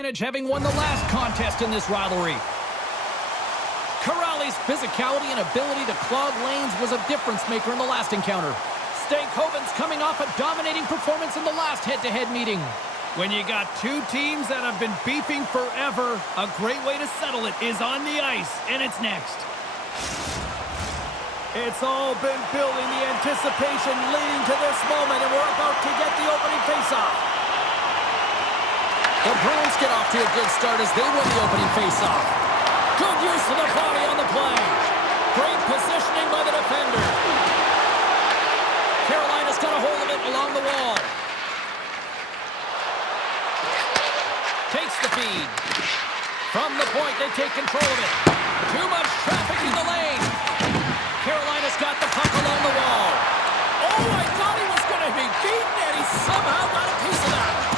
Having won the last contest in this rivalry. Corrali's physicality and ability to clog lanes was a difference maker in the last encounter. Stankoven's coming off a dominating performance in the last head-to-head meeting. When you got two teams that have been beefing forever, a great way to settle it is on the ice, and it's next. It's all been building, the anticipation leading to this moment, and we're about to get the opening faceoff. The Bruins get off to a good start as they win the opening faceoff. Good use of the body on the play. Great positioning by the defender. Carolina's got a hold of it along the wall. Takes the feed. From the point, they take control of it. Too much traffic in the lane. Carolina's got the puck along the wall. Oh, I thought he was going to be beaten, and he somehow got a piece of that.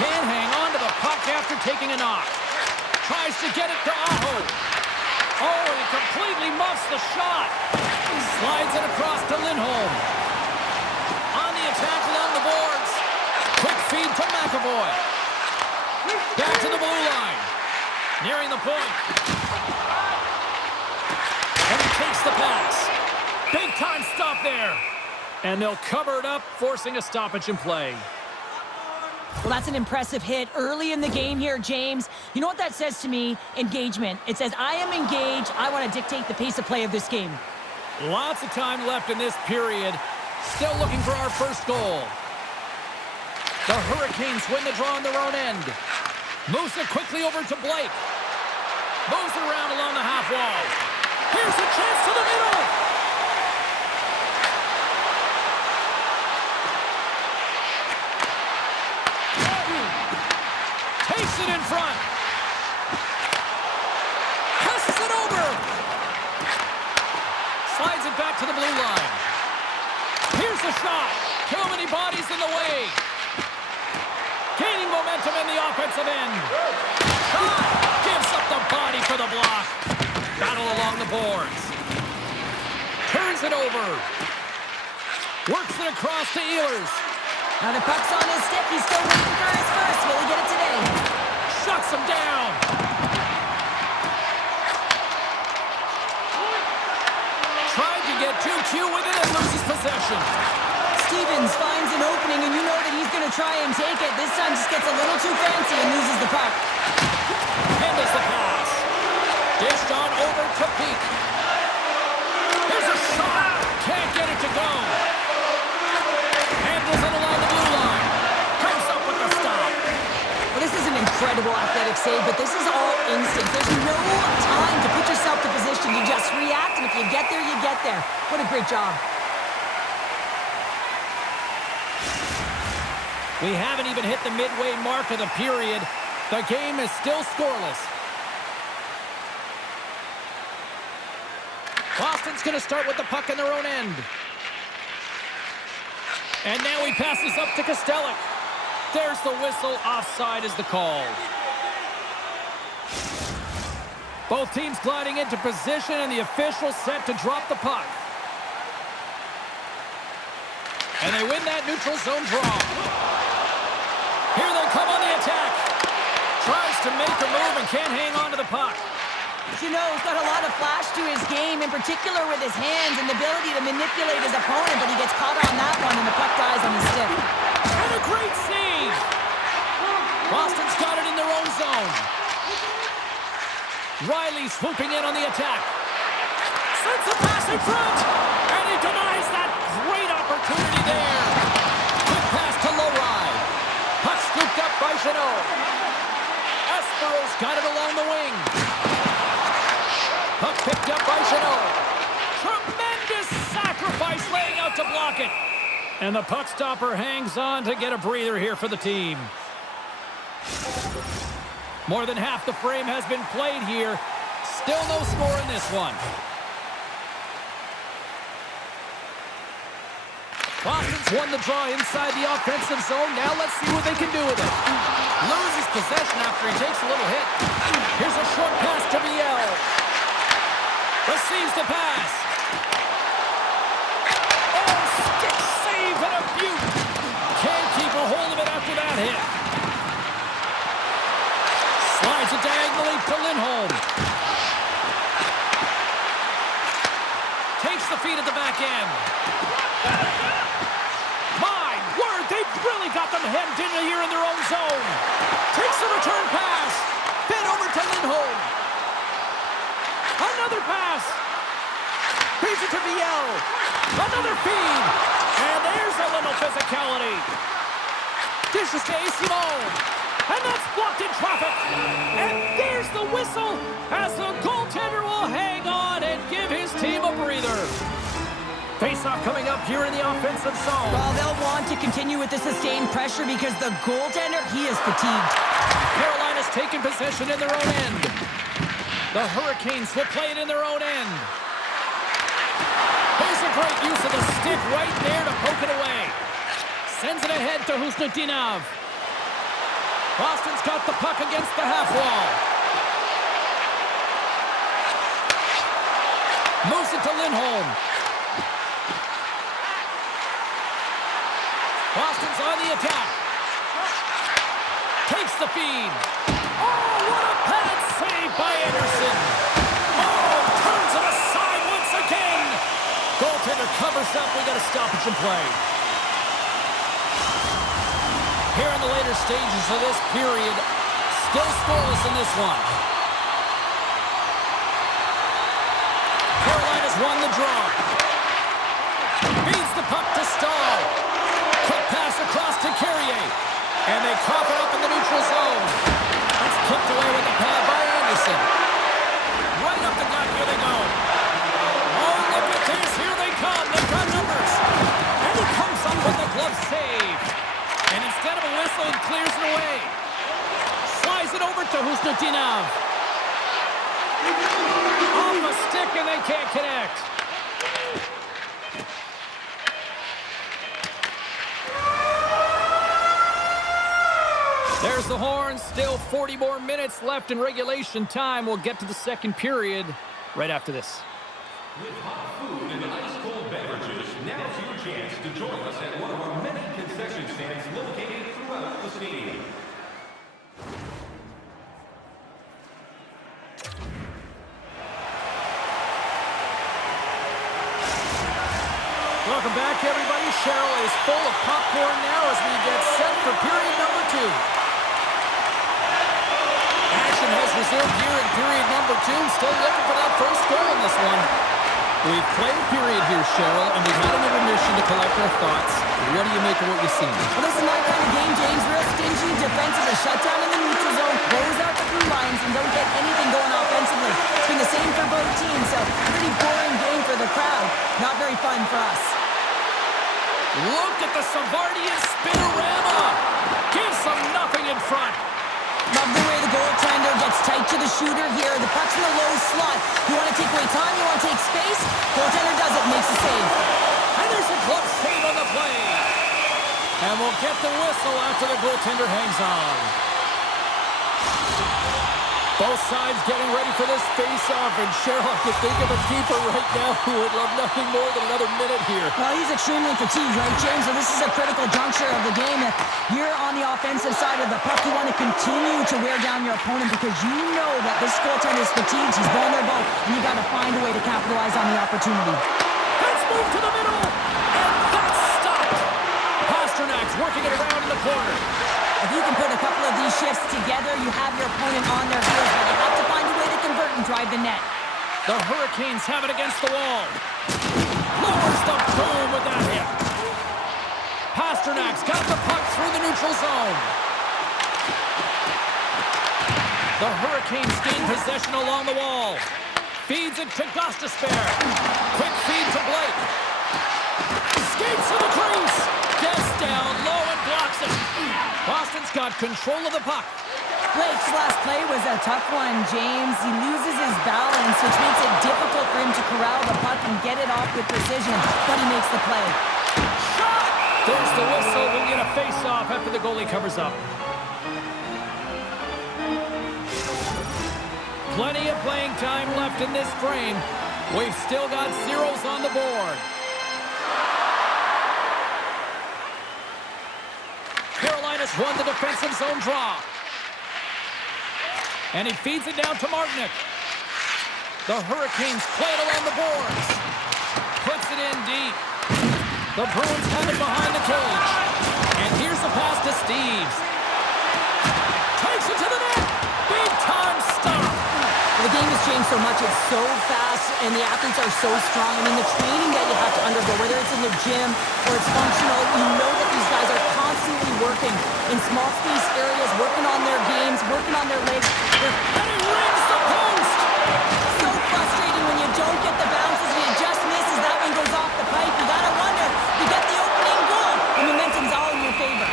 Can't hang on to the puck after taking a knock. Tries to get it to Aho. Oh, and he completely muffs the shot. He slides it across to Lindholm. On the attack along the boards. Quick feed to McAvoy. Back to the blue line. Nearing the point. And he takes the pass. Big time stop there. And they'll cover it up, forcing a stoppage in play. Well, that's an impressive hit early in the game here, James. You know what that says to me? Engagement. It says, I am engaged. I want to dictate the pace of play of this game. Lots of time left in this period. Still looking for our first goal. The Hurricanes win the draw on their own end. Moves it quickly over to Blake. Moves it around along the half wall. Here's a chance to the middle. Takes it in front. Passes it over. Slides it back to the blue line. Here's the shot. Too many bodies in the way. Gaining momentum in the offensive end. Shot. Gives up the body for the block. Battle along the boards. Turns it over. Works it across to Ehlers. Now the puck's on his stick. He's still waiting for his first. Will he get it today? Shuts him down. Tried to get too cute with it and loses possession. Stevens finds an opening, and you know that he's going to try and take it. This time just gets a little too fancy and loses the puck. Handles the pass. Dished on over to Peak. Here's a shot. Can't get it to go. Handles it along the blue line. Comes up with the stop. Well, this is an incredible athletic save, but this is all instinct. There's no time to put yourself to position. You just react, and if you get there, you get there. What a great job. We haven't even hit the midway mark of the period. The game is still scoreless. Boston's going to start with the puck in their own end. And now he passes up to Kostelic. There's the whistle. Offside is the call. Both teams gliding into position, and the official set to drop the puck. And they win that neutral zone draw. Here they come on the attack. Tries to make a move and can't hang on to the puck. You know, he's got a lot of flash to his game, in particular with his hands and the ability to manipulate his opponent, but he gets caught on that one and the puck dies on his stick. And a great save. Boston's got it in their own zone. Riley swooping in on the attack. Sends a pass in front. And he denies that great opportunity there. Quick pass to Lowry. Puck scooped up by Janot. Espero's got it along the wing. Puck picked up by Janot. Tremendous sacrifice laying out to block it. And the puck stopper hangs on to get a breather here for the team. More than half the frame has been played here. Still no score in this one. Boston's won the draw inside the offensive zone. Now let's see what they can do with it. Loses possession after he takes a little hit. Here's a short pass to Biel. Receives the pass. Oh, stick save and a beaut. Can't keep a hold of it after that hit. Slides it diagonally to Lindholm. Takes the feed at the back end. My word, they've really got them hemmed in here in their own zone. Takes the return pass. Fed over to Lindholm. Another pass. Feeds it to VL. Another feed. And there's a little physicality. Dishes to Simone. And that's blocked in traffic. And there's the whistle as the goaltender will hang on and give his team a breather. Face-off coming up here in the offensive zone. Well, they'll want to continue with the sustained pressure because the goaltender, he is fatigued. Carolina's taken possession in their own end. The Hurricanes will play it in their own end. There's a great use of the stick right there to poke it away. Sends it ahead to Husnutinov. Boston's got the puck against the half wall. Moves it to Lindholm. Boston's on the attack. Takes the feed. Oh, what a pad save by Anderson. Oh, turns it aside once again. Goaltender covers up. We got a stoppage in play. Here in the later stages of this period, still scoreless in this one. Carolina's won the draw. Feeds the puck to Stahl. Quick pass across to Carrier. And they cough it up in the neutral zone. That's kicked away with the pad by Anderson. Right up the gut, here they go. Oh, look at this, here they come. They've got numbers. And he comes up with the glove save. And instead of a whistle, he clears it away. Slides it over to Husnutinov. Off a stick, and they can't connect. There's the horn. Still 40 more minutes left in regulation time. We'll get to the second period right after this. With hot food and ice-cold beverages, now's your chance to join us at one of our many concession stands located throughout the stadium. Welcome back, everybody. Cheryl is full of popcorn now as we get set for period number 2. Action has resumed here in period number 2. Still looking for that first goal in this one. We've played a period here, Cheryl, and we've had an intermission to collect our thoughts. What do you make of what you've seen? Well, this is my kind of game, James. Real stingy, defensively shut down in the neutral zone, close out the blue lines, and don't get anything going offensively. It's been the same for both teams, so pretty boring game for the crowd. Not very fun for us. Look at the Savardian spinorama. Gives them nothing in front. Love the way the goaltender gets tight to the shooter here. The puck's in the low slot. You want to take away time, you want to take space. Goaltender does it, makes a save. And there's a glove save on the play. And we'll get the whistle after the goaltender hangs on. Both sides getting ready for this face-off, and Cheryl, I can think of a keeper right now who would love nothing more than another minute here. Well, he's extremely fatigued, right, James? So this is a critical juncture of the game. If you're on the offensive side of the puck, you want to continue to wear down your opponent because you know that this goaltender is fatigued, he's vulnerable, and you got to find a way to capitalize on the opportunity. Let's move to the middle, and that's stopped. Pasternak's working it around in the corner. If you can put a couple of these shifts together, you have your opponent on their heels, but they have to find a way to convert and drive the net. The Hurricanes have it against the wall. Lowers the boom with that hit. Pasternak's got the puck through the neutral zone. The Hurricanes gain possession along the wall. Feeds it to Gostisbehere. Quick feed to Blake. Skates to the crease. Gets down low and blocks it. Boston's got control of the puck. Blake's last play was a tough one, James. He loses his balance, which makes it difficult for him to corral the puck and get it off with precision, but he makes the play. Shot! There's the whistle. We'll get a face-off after the goalie covers up. Plenty of playing time left in this frame. We've still got zeros on the board. Carolina's won the defensive zone draw. And he feeds it down to Martinic. The Hurricanes play it along the boards. Puts it in deep. The Bruins have it behind the cage. And here's the pass to Steves. Takes it to the net. Big time stop. The game has changed so much. It's so fast, and the athletes are so strong. I mean, the training that you have to undergo, whether it's in the gym or it's functional, you know that these guys are constantly working in small space areas, working on their games, working on their legs. And he rings the post. So frustrating when you don't get the bounces and it just misses. That one goes off the pipe. You gotta wonder, you get the opening goal. The momentum's all in your favor.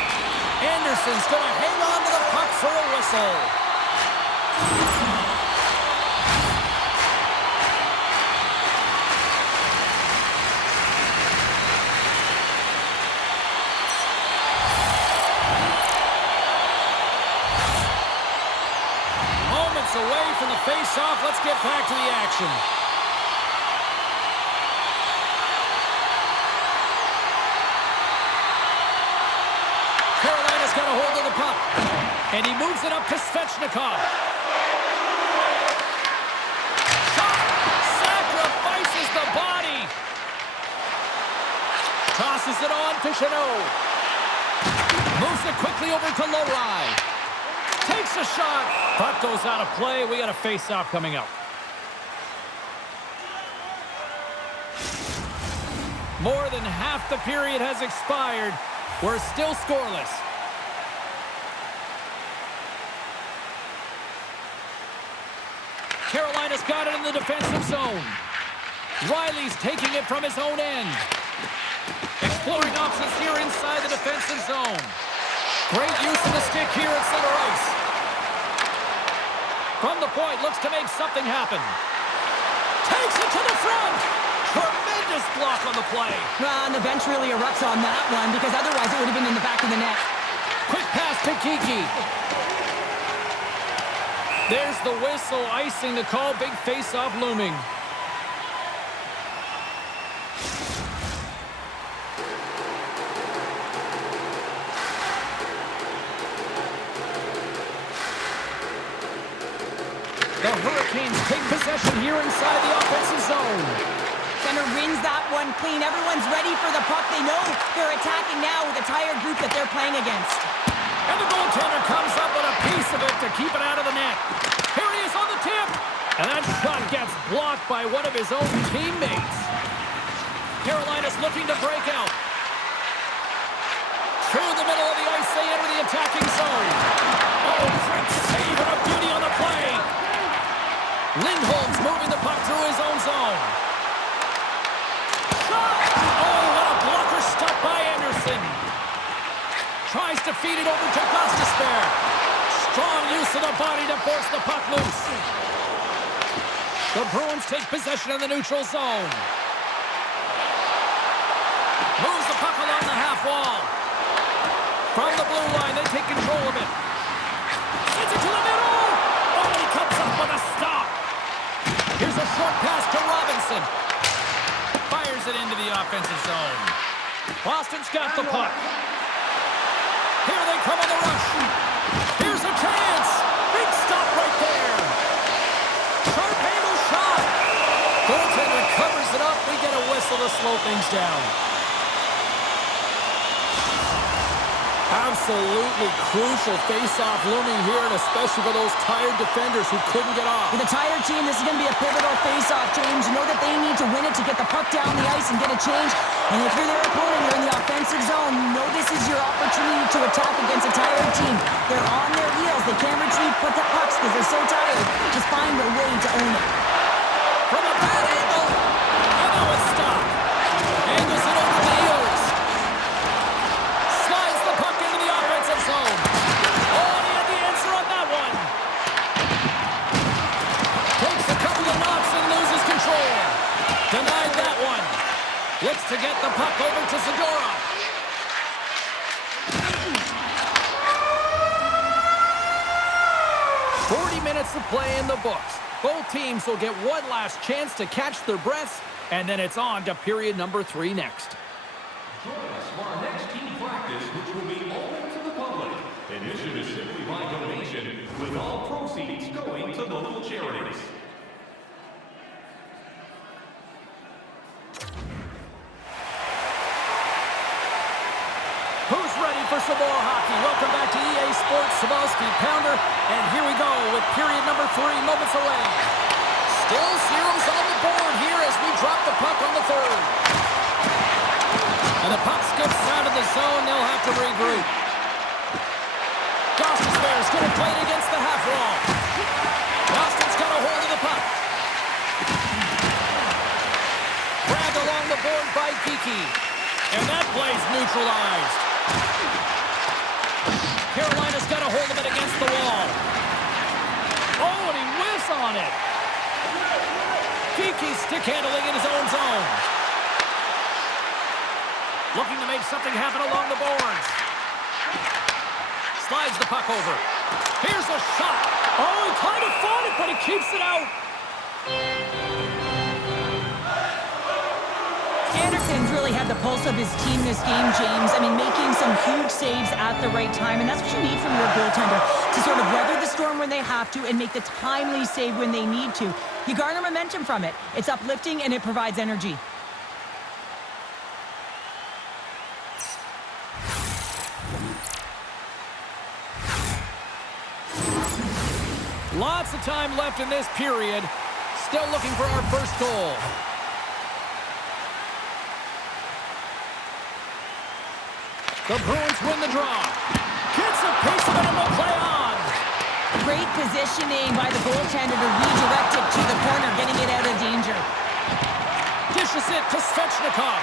Anderson's going to hang on to the puck for a whistle. Moments away from the face-off. Let's get back to the action. Carolina's got a hold of the puck. And he moves it up to Svechnikov. Shot! Sacrifices the body. Tosses it on to Chanot. Moves it quickly over to Lowry. Takes a shot. Puck goes out of play. We got a face-off coming up. More than half the period has expired. We're still scoreless. Carolina's got it in the defensive zone. Riley's taking it from his own end. Exploring options here inside the defensive zone. Great use of the stick here at center ice. From the point, looks to make something happen. Takes it to the front. Tremendous block on the play. Well, and the bench really erupts on that one because otherwise it would have been in the back of the net. Quick pass to Kiki. There's the whistle, icing the call. Big face-off looming. The Hurricanes take possession here inside the offensive zone. Center wins that one clean. Everyone's ready for the puck. They know they're attacking now with a tired group that they're playing against. And the goaltender comes up with a piece of it to keep it out of the net. Here he is on the tip. And that shot gets blocked by one of his own teammates. Carolina's looking to break out. Through the middle of the ice, they enter the attacking zone. Oh, great save and a beauty on the play. Lindholm's moving the puck through his own zone. Shot! Oh, what a blocker stop by Anderson. Tries to feed it over to Gostisbehere. Strong use of the body to force the puck loose. The Bruins take possession in the neutral zone. Moves the puck along the half wall. From the blue line, they take control of it. Sends it to the middle. Oh, he comes up with a stop. Here's a short pass to Robinson. Fires it into the offensive zone. Boston's got the puck. Here they come on the rush. Here's a chance. Big stop right there. Sharp handle shot. Goaltender covers it up. We get a whistle to slow things down. Absolutely crucial face-off looming here, and especially for those tired defenders who couldn't get off. With a tired team, this is going to be a pivotal face-off, James. You know that they need to win it to get the puck down the ice and get a change. And if you're their opponent, you're in the offensive zone, you know this is your opportunity to attack against a tired team. They're on their heels. They can't retrieve the pucks because they're so tired. Just find a way to own it. From a bad angle. And now it's stopped. Angles it over to Ehlers. Slides the puck into the offensive zone. Oh, and he had the answer on that one. Takes a couple of knocks and loses control. Denied that one. Looks to get the puck over to Zadorov. Minutes of play in the books. Both teams will get one last chance to catch their breaths, and then it's on to period number 3 next. Join us for our next team practice, which will be open to the public. Admission is simply by donation, with all proceeds going some more hockey. Welcome back to EA Sports Sabowski Pounder. And here we go with period number 3, moments away. Still zeros on the board here as we drop the puck on the third. And the puck skips out of the zone. They'll have to regroup. Gostisbehere's going to play it against the half wall. Boston's got a hold of the puck. Grabbed along the board by Kiki. And that play's neutralized. Carolina's got a hold of it against the wall. Oh, and he whiffs on it. Kiki's stick handling in his own zone. Looking to make something happen along the boards. Slides the puck over. Here's a shot. Oh, he kind of fought it, but he keeps it out. Anderson's really had the pulse of his team this game, James. I mean, making some huge saves at the right time, and that's what you need from your goaltender, to sort of weather the storm when they have to and make the timely save when they need to. You garner momentum from it. It's uplifting, and it provides energy. Lots of time left in this period. Still looking for our first goal. The Bruins win the draw. Gets a piece of it and will play on. Great positioning by the goaltender to redirect it to the corner, getting it out of danger. Dishes it to Svechnikov.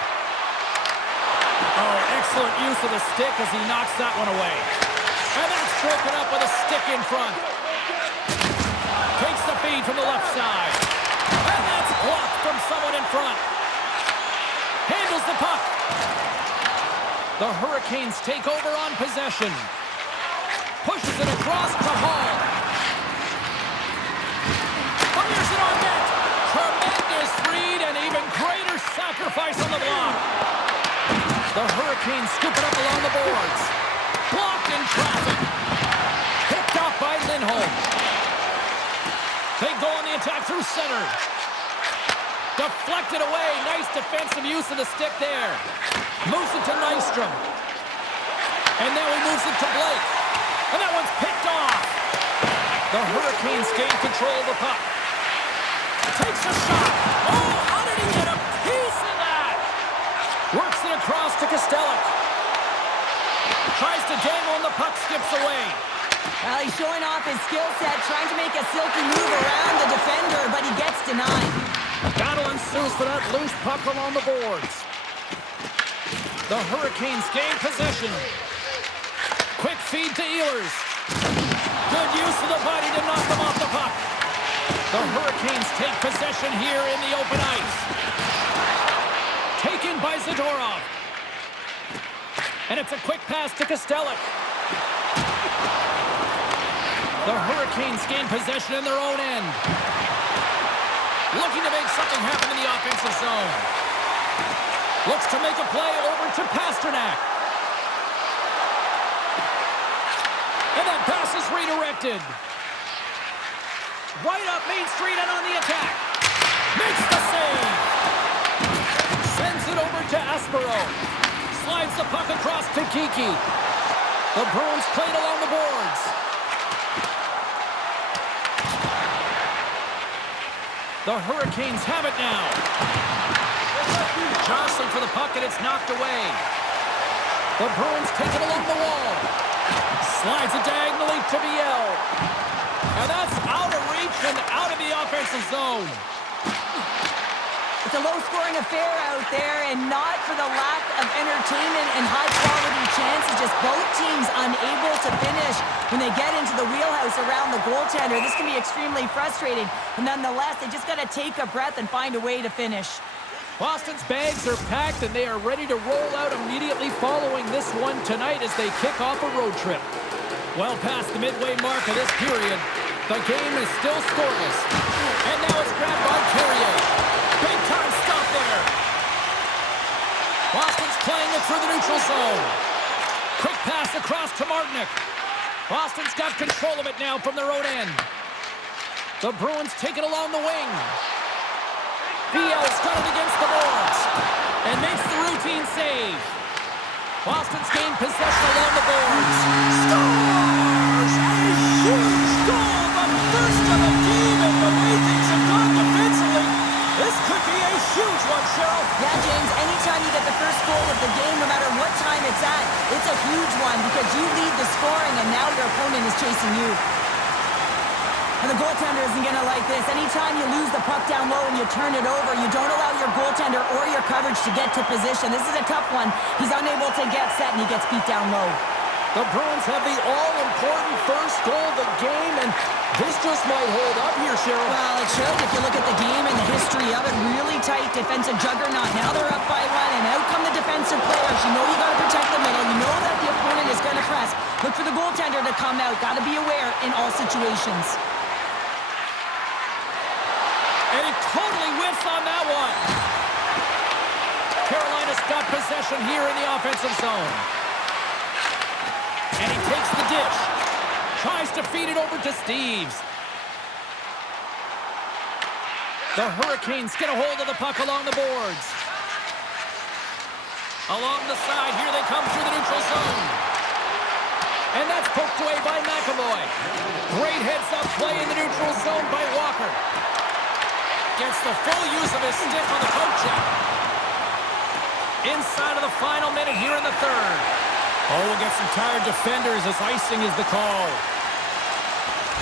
Oh, excellent use of the stick as he knocks that one away. And that's broken up with a stick in front. Takes the feed from the left side. And that's blocked from someone in front. Handles the puck. The Hurricanes take over on possession. Pushes it across to Hall. Fires it on net. Tremendous read and even greater sacrifice on the block. The Hurricanes scoop it up along the boards. Blocked in traffic. Picked off by Lindholm. They go on the attack through center. Deflected away. Nice defensive use of the stick there. Moves it to Nystrom. And now he moves it to Blake. And that one's picked off. The Hurricanes gain control of the puck. Takes a shot. Oh, how did he get a piece of that? Works it across to Kostelic. Tries to dangle and the puck skips away. Well, he's showing off his skill set, trying to make a silky move around the defender, but he gets denied. Battle ensues for that loose puck along the boards. The Hurricanes gain possession. Quick feed to Ehlers. Good use of the body to knock them off the puck. The Hurricanes take possession here in the open ice. Taken by Zadorov. And it's a quick pass to Kostelic. The Hurricanes gain possession in their own end. Looking to make something happen in the offensive zone. Looks to make a play over to Pasternak. And that pass is redirected. Right up Main Street and on the attack. Makes the save. Sends it over to Aspero. Slides the puck across to Kiki. The Bruins played along the boards. The Hurricanes have it now. Jostling for the puck, and it's knocked away. The Bruins take it along the wall. Slides it diagonally to Biel. And that's out of reach and out of the offensive zone. It's a low-scoring affair out there, and not for the lack of entertainment and high-quality chances. Just both teams unable to finish when they get into the wheelhouse around the goaltender. This can be extremely frustrating, but nonetheless, they just got to take a breath and find a way to finish. Boston's bags are packed, and they are ready to roll out immediately following this one tonight as they kick off a road trip. Well past the midway mark of this period, the game is still scoreless. And now it's grabbed by Carrier. Big time stop there. Boston's playing it through the neutral zone. Quick pass across to Martinic. Boston's got control of it now from their own end. The Bruins take it along the wing. Biel's got it against the boards and makes the routine save. Boston's gained possession along the boards. Scores! A huge goal! The first of the game, and the way things have gone defensively, this could be a huge one, Cheryl. Yeah, James, anytime you get the first goal of the game, no matter what time it's at, it's a huge one because you lead the scoring and now your opponent is chasing you. And the goaltender isn't going to like this. Anytime you lose the puck down low and you turn it over, you don't allow your goaltender or your coverage to get to position. This is a tough one. He's unable to get set and he gets beat down low. The Bruins have the all-important first goal of the game, and this just might hold up here, Cheryl. Well, it should if you look at the game and the history of it. Really tight defensive juggernaut. Now they're up by one, and out come the defensive players. You know you got to protect the middle. You know that the opponent is going to press. Look for the goaltender to come out. Got to be aware in all situations. And he totally whiffs on that one. Carolina's got possession here in the offensive zone. And he takes the dish. Tries to feed it over to Steves. The Hurricanes get a hold of the puck along the boards. Along the side, here they come through the neutral zone. And that's poked away by McAvoy. Great heads-up play in the neutral zone by Walker. Gets the full use of his stick on the poke check. Inside of the final minute here in the third. Oh, we'll get some tired defenders as icing is the call.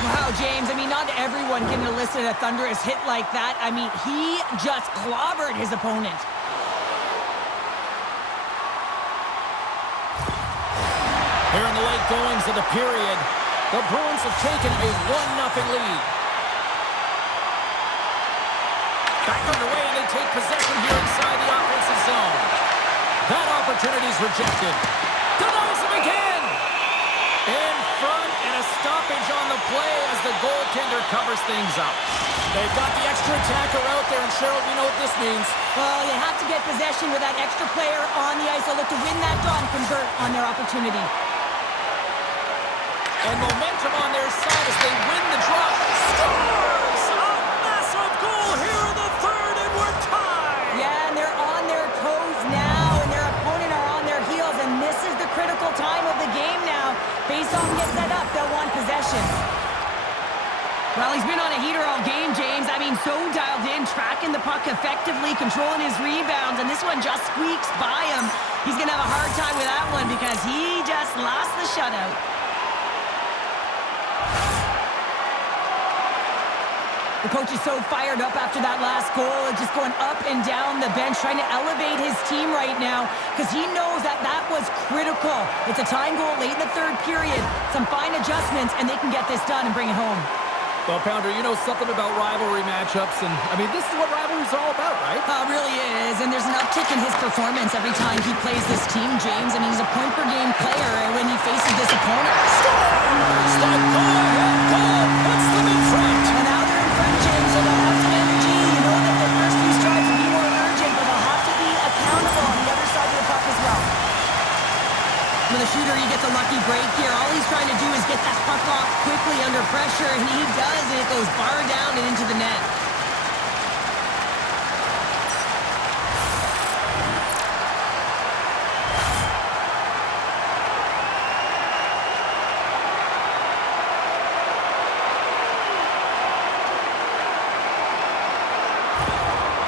Wow, James, I mean, not everyone can elicit a thunderous hit like that. I mean, he just clobbered his opponent. Here in the late goings of the period, the Bruins have taken a 1-0 lead. Back underway, and they take possession here inside the offensive zone. That opportunity is rejected. Denies him again! In front, and a stoppage on the play as the goaltender covers things up. They've got the extra attacker out there, and Cheryl, we know what this means. Well, you have to get possession with that extra player on the ice. They'll look to win that draw and convert on their opportunity. And momentum on their side as they win the draw. Scores! A massive goal here in the third, and we're tied! Yeah, and they're on their toes now, and their opponent are on their heels, and this is the critical time of the game now. Face-off gets set up, they'll want possession. Well, he's been on a heater all game, James. I mean, so dialed in, tracking the puck effectively, controlling his rebounds, and this one just squeaks by him. He's going to have a hard time with that one because he just lost the shutout. The coach is so fired up after that last goal, just going up and down the bench, trying to elevate his team right now because he knows that that was critical. It's a tying goal late in the third period, some fine adjustments, and they can get this done and bring it home. Well, Pounder, you know something about rivalry matchups, and, I mean, this is what rivalry's all about, right? It really is, and there's an uptick in his performance every time he plays this team, James. I mean, he's a point-per-game player when he faces this opponent. Scores! The go-ahead goal puts them in front! And now they're in front, James, so they'll have some energy. You know that their first few strides will be more urgent, but they'll have to be accountable on the other side of the puck as well. With a shooter, he gets a lucky break here. All he's trying to do is get that puck off quickly under pressure, and he does, and it goes bar down and into the net.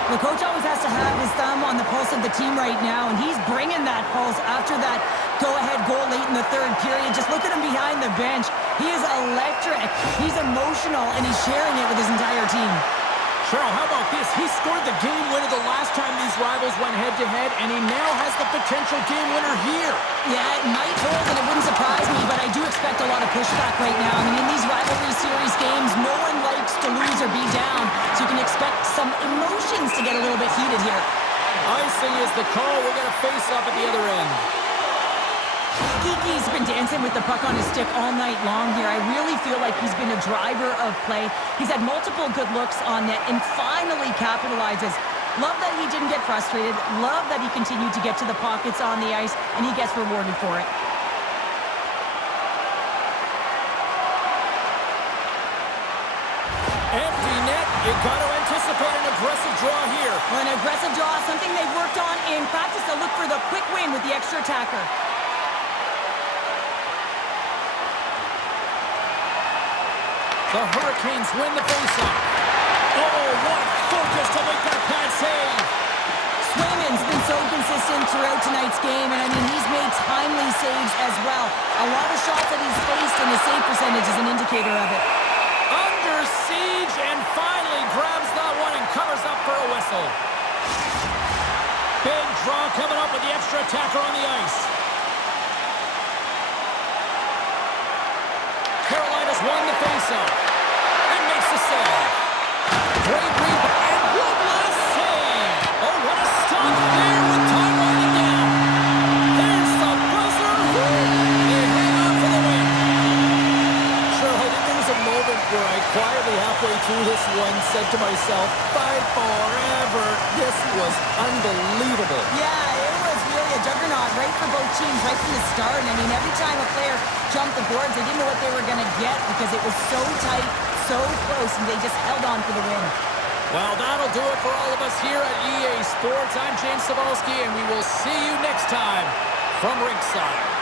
The coach always has to have his thumb on the pulse of the team right now, and he's bringing that pulse after that go-ahead goal late in the third period. Just look at him behind the bench. He is electric. He's emotional, and he's sharing it with his entire team. Cheryl, how about this? He scored the game winner the last time these rivals went head-to-head, and he now has the potential game winner here. Yeah, it might hold, and it wouldn't surprise me, but I do expect a lot of pushback right now. I mean, in these rivalry series games, no one likes to lose or be down, so you can expect some emotions to get a little bit heated here. Icing is the call. We're going to face up at the other end. Geeky's been dancing with the puck on his stick all night long here. I really feel like he's been a driver of play. He's had multiple good looks on net and finally capitalizes. Love that he didn't get frustrated. Love that he continued to get to the pockets on the ice, and he gets rewarded for it. Empty net. You got to anticipate an aggressive draw here. Well, an aggressive draw, something they've worked on in practice. They'll look for the quick win with the extra attacker. The Hurricanes win the faceoff. Oh, what focus to make that pad save. Swayman's been so consistent throughout tonight's game, and I mean, he's made timely saves as well. A lot of shots that he's faced, and his save percentage is an indicator of it. Under siege, and finally grabs that one and covers up for a whistle. Big draw coming up with the extra attacker on the ice. Carolina's won the faceoff and makes the save. Great rebound and one last save. Oh, what a stop there with time winding down. There's the buzzer. They hang on for the win. Sure, I think there was a moment where I quietly halfway through this one said to myself, fight forever. This was unbelievable. Yeah, it was really a juggernaut right for both teams right from the start. And I mean, every time a player jumped the boards, they didn't know what they were going to get because it was so tight, so close, and they just held on for the win. Well, that'll do it for all of us here at EA Sports. I'm James Cebulski, and we will see you next time from Rinkside.